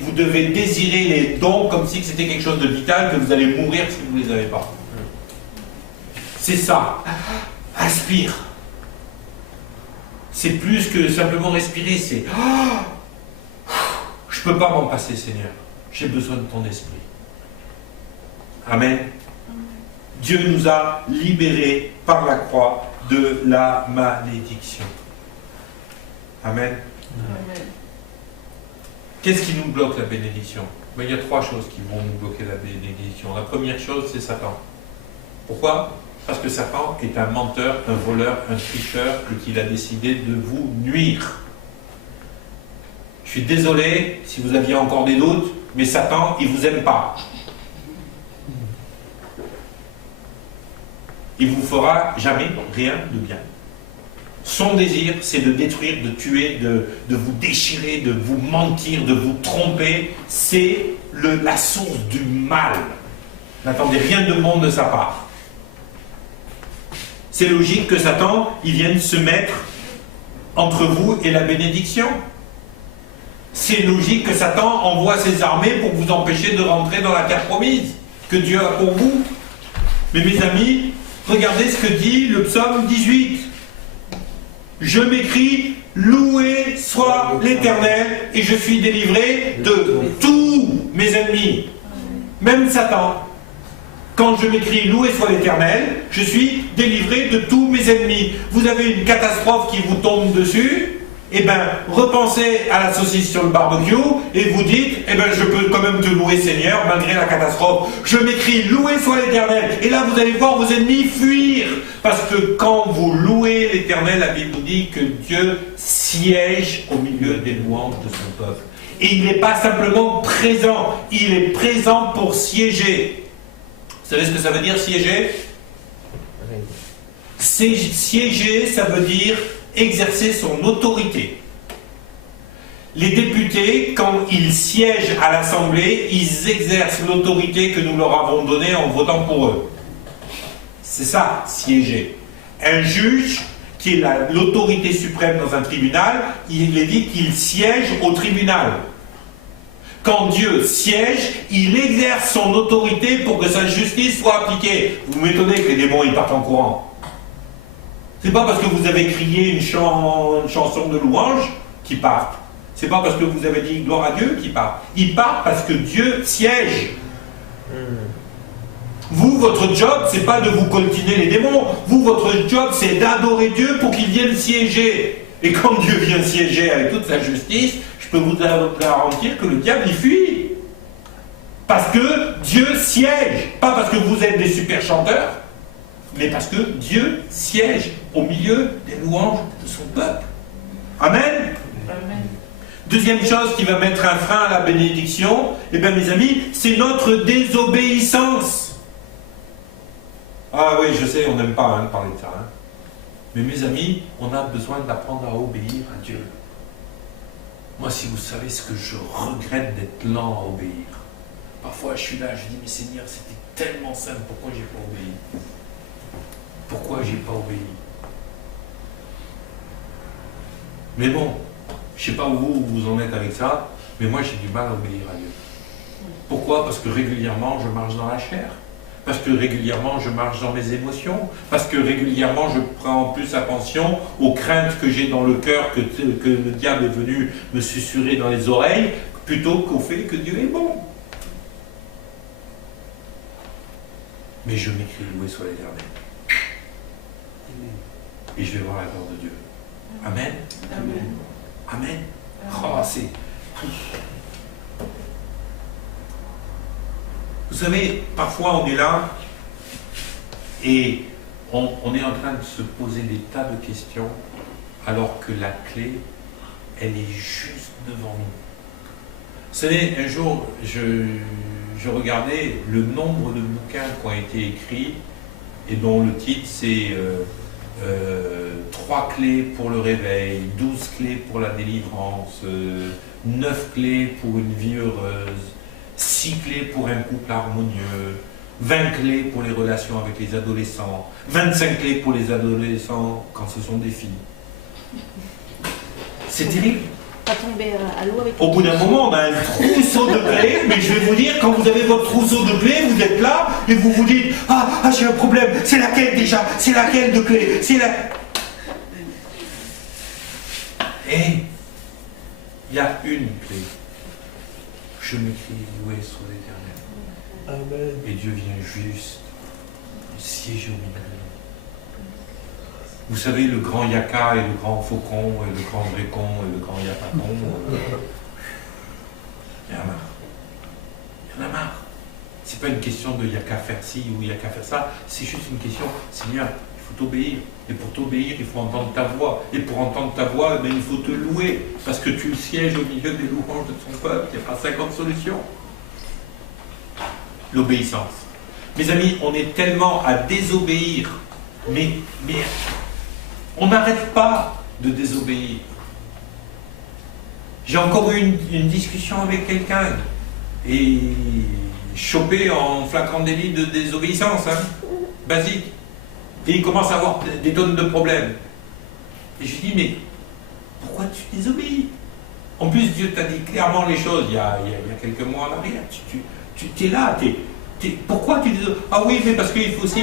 vous devez désirer les dons comme si c'était quelque chose de vital, que vous allez mourir si vous ne les avez pas. C'est ça. Aspire. C'est plus que simplement respirer, c'est je ne peux pas m'en passer, Seigneur. J'ai besoin de ton esprit. Amen. Dieu nous a libérés par la croix de la malédiction. Amen. Amen. Qu'est-ce qui nous bloque la bénédiction? Ben, il y a 3 choses qui vont nous bloquer la bénédiction. La première chose, c'est Satan. Pourquoi? Parce que Satan est un menteur, un voleur, un tricheur et qu'il a décidé de vous nuire. Je suis désolé si vous aviez encore des doutes, mais Satan, il ne vous aime pas. Il ne vous fera jamais rien de bien. Son désir, c'est de détruire, de tuer, de vous déchirer, de vous mentir, de vous tromper. C'est la source du mal. N'attendez rien de bon de sa part. C'est logique que Satan, il vienne se mettre entre vous et la bénédiction. C'est logique que Satan envoie ses armées pour vous empêcher de rentrer dans la terre promise que Dieu a pour vous. Mais mes amis, regardez ce que dit le psaume 18. Je m'écris, loué soit l'Éternel, et je suis délivré de tous mes ennemis. Même Satan. Quand je m'écris, loué soit l'Éternel, je suis délivré de tous mes ennemis. Vous avez une catastrophe qui vous tombe dessus, eh bien, repensez à la saucisse sur le barbecue, et vous dites, eh bien, je peux quand même te louer Seigneur, malgré la catastrophe. Je m'écris, loué soit l'Éternel. Et là, vous allez voir vos ennemis fuir. Parce que quand vous louez l'Éternel, la Bible nous dit que Dieu siège au milieu des louanges de son peuple. Et il n'est pas simplement présent, il est présent pour siéger. Vous savez ce que ça veut dire, siéger? Siéger, ça veut dire exercer son autorité. Les députés, quand ils siègent à l'Assemblée, ils exercent l'autorité que nous leur avons donnée en votant pour eux. C'est ça, siéger. Un juge, qui est l'autorité suprême dans un tribunal, il est dit qu'il siège au tribunal. Quand Dieu siège, il exerce son autorité pour que sa justice soit appliquée. Vous m'étonnez que les démons ils partent en courant. C'est pas parce que vous avez crié une chanson de louange qu'ils partent. C'est pas parce que vous avez dit gloire à Dieu qu'ils partent. Ils partent parce que Dieu siège. Vous, votre job, c'est pas de vous coltiner les démons. Vous, votre job, c'est d'adorer Dieu pour qu'il vienne siéger. Et quand Dieu vient siéger avec toute sa justice, je peux vous garantir que le diable y fuit. Parce que Dieu siège. Pas parce que vous êtes des super chanteurs, mais parce que Dieu siège au milieu des louanges de son peuple. Amen. Amen. Deuxième chose qui va mettre un frein à la bénédiction, eh bien mes amis, c'est notre désobéissance. Ah oui, je sais, on n'aime pas parler de ça. Mais mes amis, on a besoin d'apprendre à obéir à Dieu. Moi, si vous savez ce que je regrette d'être lent à obéir. Parfois, je suis là, je dis, mais Seigneur, c'était tellement simple, pourquoi j'ai pas obéi? Pourquoi j'ai pas obéi? Mais bon, je sais pas où vous en êtes avec ça, mais moi, j'ai du mal à obéir à Dieu. Pourquoi? Parce que régulièrement, je marche dans la chair. Parce que régulièrement, je marche dans mes émotions. Parce que régulièrement, je prends plus attention aux craintes que j'ai dans le cœur que le diable est venu me susurrer dans les oreilles, plutôt qu'au fait que Dieu est bon. Mais je m'écris, loué soit l'Éternel. Et je vais voir la gloire de Dieu. Amen. Amen. Amen. Oh, c'est... Vous savez, parfois on est là et on est en train de se poser des tas de questions alors que la clé, elle est juste devant nous. Vous savez, un jour, je regardais le nombre de bouquins qui ont été écrits et dont le titre c'est 3 clés pour le réveil, 12 clés pour la délivrance, 9 clés pour une vie heureuse, 6 clés pour un couple harmonieux, 20 clés pour les relations avec les adolescents, 25 clés pour les adolescents quand ce sont des filles. C'est terrible. Pas tomber à l'eau avec. Au bout d'un moment, on a un trousseau de clés, mais je vais vous dire, quand vous avez votre trousseau de clés, vous êtes là et vous vous dites « Ah, j'ai un problème, c'est laquelle déjà? C'est laquelle de clé? C'est la... » Et il y a une clé. Je m'écris, loué soit l'Éternel. Amen. Et Dieu vient juste siéger au milieu. Vous savez, le grand yaka et le grand faucon et le grand brécon et le grand yapacon, il y en a marre. Il y en a marre. C'est pas une question de yaka faire ci ou yaka faire ça, c'est juste une question, Seigneur, il faut t'obéir. Et pour t'obéir, il faut entendre ta voix. Et pour entendre ta voix, il faut te louer. Parce que tu sièges au milieu des louanges de son peuple. Il n'y a pas 50 solutions. L'obéissance. Mes amis, on est tellement à désobéir. Mais on n'arrête pas de désobéir. J'ai encore eu une discussion avec quelqu'un. Et chopé en flagrant délit de désobéissance. Basique. Et il commence à avoir des tonnes de problèmes. Et je lui dis, mais pourquoi tu désobéis? En plus, Dieu t'a dit clairement les choses il y a quelques mois en arrière. Tu es là, pourquoi tu désobéis? Ah oui, mais parce qu'il faut aussi...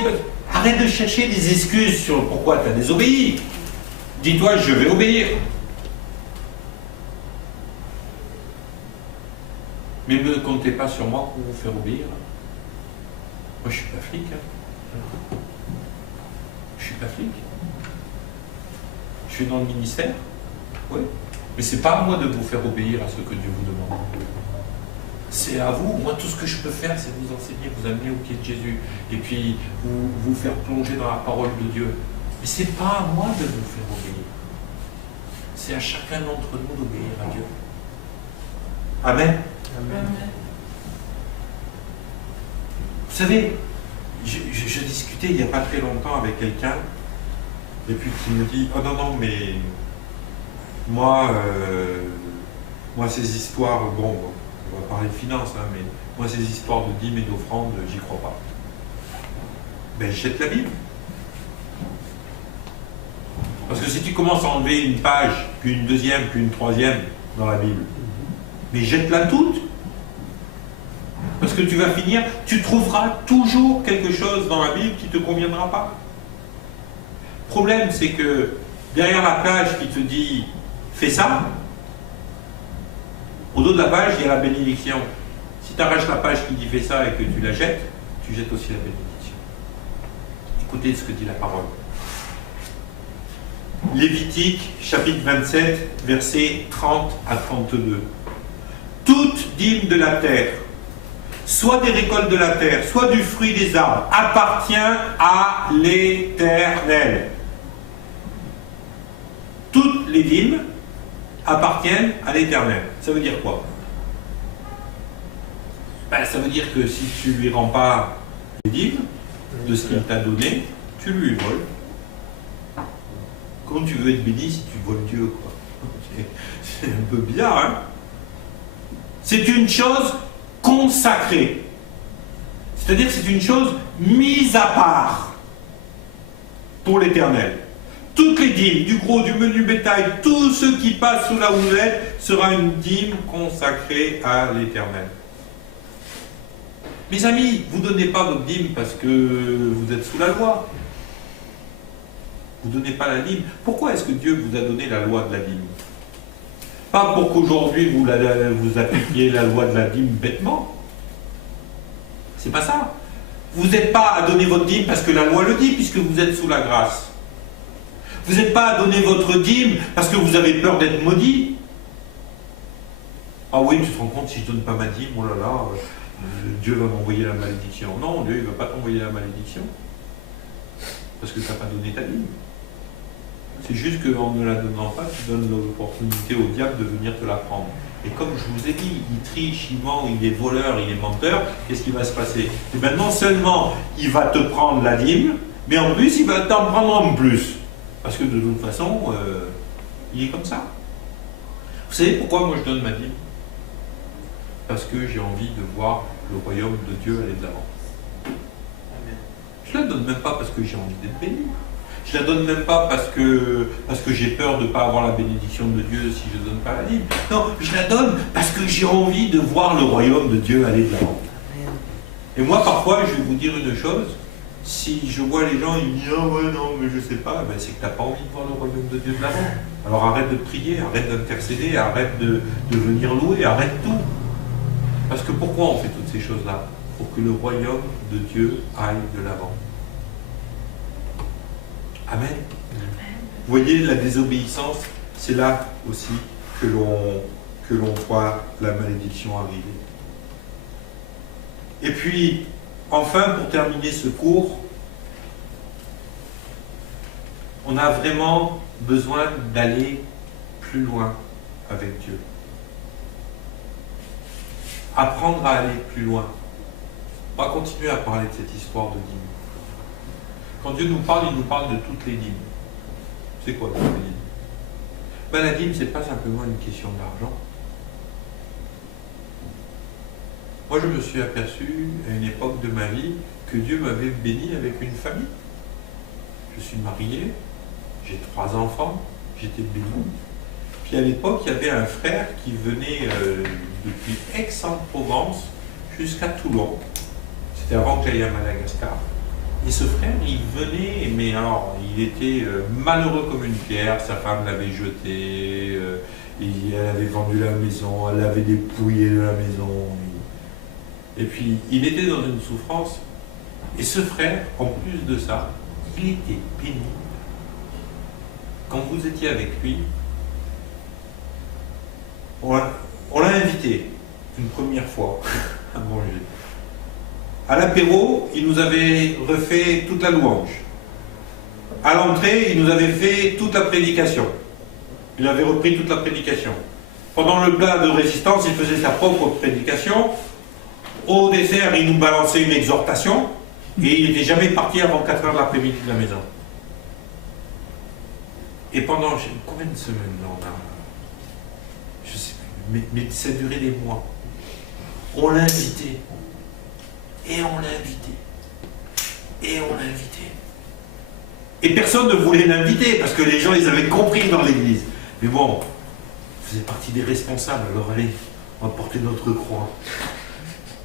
Arrête de chercher des excuses sur pourquoi tu as désobéi. Dis-toi, je vais obéir. Mais ne comptez pas sur moi pour vous faire obéir. Moi, je ne suis pas flic. Je suis pas flic. Je suis dans le ministère. Oui. Mais c'est pas à moi de vous faire obéir à ce que Dieu vous demande. C'est à vous. Moi, tout ce que je peux faire, c'est vous enseigner, vous amener au pied de Jésus. Et puis, vous faire plonger dans la parole de Dieu. Mais c'est pas à moi de vous faire obéir. C'est à chacun d'entre nous d'obéir à Dieu. Amen. Amen. Vous savez, je discutais il n'y a pas très longtemps avec quelqu'un, et puis qui me dit, oh non, mais moi ces histoires, bon, on va parler de finances, mais moi ces histoires de dîmes et d'offrandes, j'y crois pas. Ben, jette la Bible. Parce que si tu commences à enlever une page, puis une deuxième, puis une troisième dans la Bible, mais jette-la toute. Parce que tu vas finir, tu trouveras toujours quelque chose dans la Bible qui ne te conviendra pas. Le problème, c'est que derrière la page qui te dit « fais ça », au dos de la page, il y a la bénédiction. Si tu arraches la page qui dit « fais ça » et que tu la jettes, tu jettes aussi la bénédiction. Écoutez ce que dit la parole. Lévitique, chapitre 27, versets 30 à 32. Toute dîme de la terre, soit des récoltes de la terre, soit du fruit des arbres, appartient à l'Éternel. Toutes les dîmes appartiennent à l'Éternel. Ça veut dire quoi? Ça veut dire que si tu ne lui rends pas les dîmes de ce qu'il t'a donné, tu lui voles. Comment tu veux être béni si tu voles Dieu, quoi? C'est un peu bizarre, hein? C'est une chose consacrée. C'est-à-dire que c'est une chose mise à part pour l'Éternel. Toutes les dîmes, du gros, du menu bétail, tout ce qui passe sous la houlette sera une dîme consacrée à l'Éternel. Mes amis, vous ne donnez pas votre dîme parce que vous êtes sous la loi. Vous ne donnez pas la dîme. Pourquoi est-ce que Dieu vous a donné la loi de la dîme? Pas pour qu'aujourd'hui vous appliquiez la loi de la dîme bêtement. C'est pas ça. Vous n'êtes pas à donner votre dîme parce que la loi le dit, puisque vous êtes sous la grâce. Vous n'êtes pas à donner votre dîme parce que vous avez peur d'être maudit. Ah oui, tu te rends compte, si je ne donne pas ma dîme, oh là là, Dieu va m'envoyer la malédiction. Non, Dieu ne va pas t'envoyer la malédiction. Parce que tu n'as pas donné ta dîme. C'est juste qu'en ne la donnant pas, tu donnes l'opportunité au diable de venir te la prendre. Et comme je vous ai dit, il triche, il ment, il est voleur, il est menteur, qu'est-ce qui va se passer? Et bien non seulement il va te prendre la dîme, mais en plus il va t'en prendre en plus. Parce que de toute façon, il est comme ça. Vous savez pourquoi moi je donne ma dîme? Parce que j'ai envie de voir le royaume de Dieu aller de l'avant. Je ne la donne même pas parce que j'ai envie d'être béni. Je ne la donne même pas parce que j'ai peur de ne pas avoir la bénédiction de Dieu si je ne donne pas la dîme. Non, je la donne parce que j'ai envie de voir le royaume de Dieu aller de l'avant. Et moi, parfois, je vais vous dire une chose. Si je vois les gens, ils me disent « Ah ouais, non, mais je ne sais pas », c'est que tu n'as pas envie de voir le royaume de Dieu de l'avant. Alors arrête de prier, arrête d'intercéder, arrête de venir louer, arrête tout. Parce que pourquoi on fait toutes ces choses-là? Pour que le royaume de Dieu aille de l'avant. Amen. Vous voyez, la désobéissance, c'est là aussi que l'on voit la malédiction arriver. Et puis, enfin, pour terminer ce cours, on a vraiment besoin d'aller plus loin avec Dieu. Apprendre à aller plus loin. On va continuer à parler de cette histoire de dîme. Quand Dieu nous parle, il nous parle de toutes les dîmes. C'est quoi toutes les dîmes? Ben, la dîme, ce n'est pas simplement une question d'argent. Moi, je me suis aperçu à une époque de ma vie que Dieu m'avait béni avec une famille. Je suis marié, j'ai 3 enfants, j'étais béni. Puis à l'époque, il y avait un frère qui venait depuis Aix-en-Provence jusqu'à Toulon. C'était avant que j'aille à Madagascar. Et ce frère, il venait, mais alors, il était malheureux comme une pierre, sa femme l'avait jeté, elle avait vendu la maison, elle avait dépouillé de la maison. Et puis, il était dans une souffrance. Et ce frère, en plus de ça, il était pénible. Quand vous étiez avec lui, on l'a invité une première fois à manger. À l'apéro, il nous avait refait toute la louange. À l'entrée, il nous avait fait toute la prédication. Il avait repris toute la prédication. Pendant le plat de résistance, il faisait sa propre prédication. Au dessert, il nous balançait une exhortation. Et il n'était jamais parti avant 4 heures de l'après-midi de la maison. Et pendant combien de semaines là, on a... Je sais plus, mais ça a duré des mois. On l'a invité. Et on l'a invité. Et on l'a invité. Et personne ne voulait l'inviter, parce que les gens, ils avaient compris dans l'église. Mais bon, vous faisait partie des responsables, alors allez, on va porter notre croix.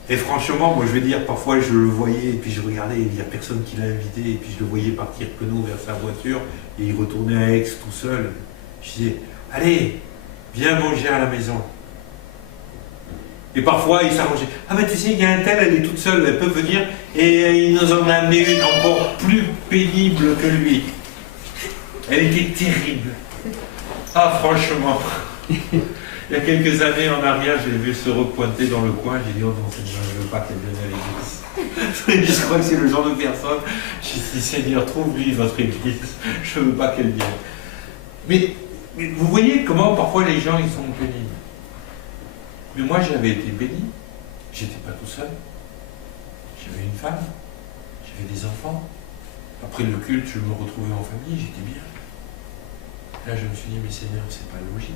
Et franchement, moi je vais dire, parfois je le voyais, et puis je regardais, il n'y a personne qui l'a invité, et puis je le voyais partir penaud vers sa voiture, et il retournait à Aix tout seul. Je disais, allez, viens manger à la maison. Et parfois, il s'arrangeait. Ah ben tu sais, il y a un tel, elle est toute seule, elle peut venir. Et il nous en a amené une encore plus pénible que lui. Elle était terrible. Ah franchement. Il y a quelques années en arrière, j'ai vu se repointer dans le coin. J'ai dit, oh non, je ne veux pas qu'elle vienne à l'église. Je crois que c'est le genre de personne. J'ai dit, Seigneur, trouve-lui votre église. Je ne veux pas qu'elle vienne. Mais vous voyez comment parfois les gens, ils sont pénibles. Mais moi, j'avais été béni. J'étais pas tout seul. J'avais une femme. J'avais des enfants. Après le culte, je me retrouvais en famille. J'étais bien. Là, je me suis dit, mais Seigneur, c'est pas logique.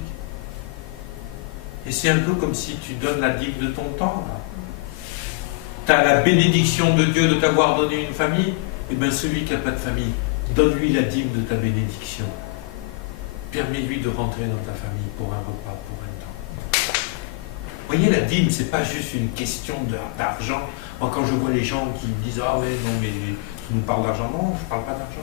Et c'est un peu comme si tu donnes la dîme de ton temps. Tu as la bénédiction de Dieu de t'avoir donné une famille. Et bien, celui qui n'a pas de famille, donne-lui la dîme de ta bénédiction. Permets-lui de rentrer dans ta famille pour un repas, pour un temps. Vous voyez, la dîme, c'est pas juste une question d'argent. Moi, quand je vois les gens qui disent « Ah ouais, non, mais tu nous parles d'argent. » Non, je ne parle pas d'argent.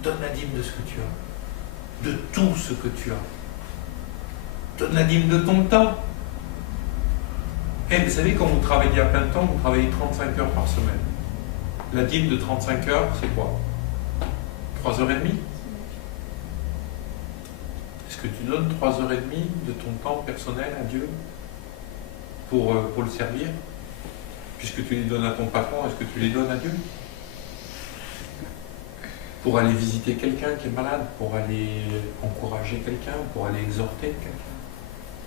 Donne la dîme de ce que tu as. De tout ce que tu as. Donne la dîme de ton temps. Et vous savez, quand vous travaillez à plein temps, vous travaillez 35 heures par semaine. La dîme de 35 heures, c'est quoi? 3h30? Est-ce que tu donnes 3h30 de ton temps personnel à Dieu pour le servir? Puisque tu les donnes à ton patron, est-ce que tu les donnes à Dieu? Pour aller visiter quelqu'un qui est malade, pour aller encourager quelqu'un, pour aller exhorter quelqu'un,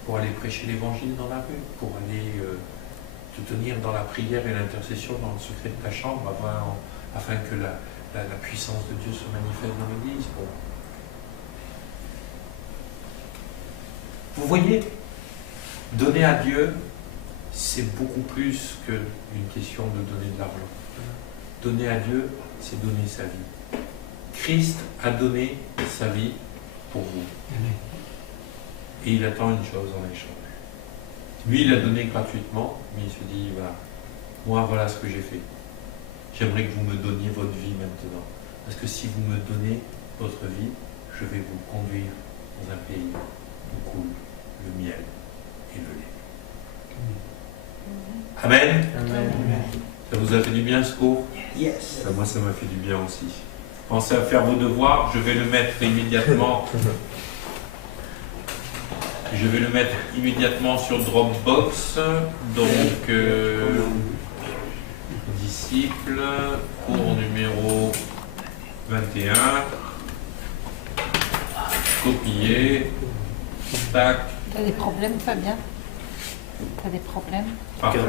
pour aller prêcher l'évangile dans la rue, pour aller te tenir dans la prière et l'intercession dans le secret de ta chambre afin que la puissance de Dieu se manifeste dans l'Église. Bon. Vous voyez, donner à Dieu, c'est beaucoup plus qu'une question de donner de l'argent. Donner à Dieu, c'est donner sa vie. Christ a donné sa vie pour vous. Et il attend une chose en échange. Lui, il a donné gratuitement, mais il se dit, voilà, moi, voilà ce que j'ai fait. J'aimerais que vous me donniez votre vie maintenant. Parce que si vous me donnez votre vie, je vais vous conduire dans un pays où coule le miel et le lait. Amen. Amen. Ça vous a fait du bien ce cours? Yes. Moi, ça m'a fait du bien aussi. Pensez à faire vos devoirs. Je vais le mettre immédiatement. Je vais le mettre immédiatement sur Dropbox. Donc, disciple, cours numéro 21. Copier. Tac. T'as des problèmes, Fabien? T'as des problèmes? Parfait.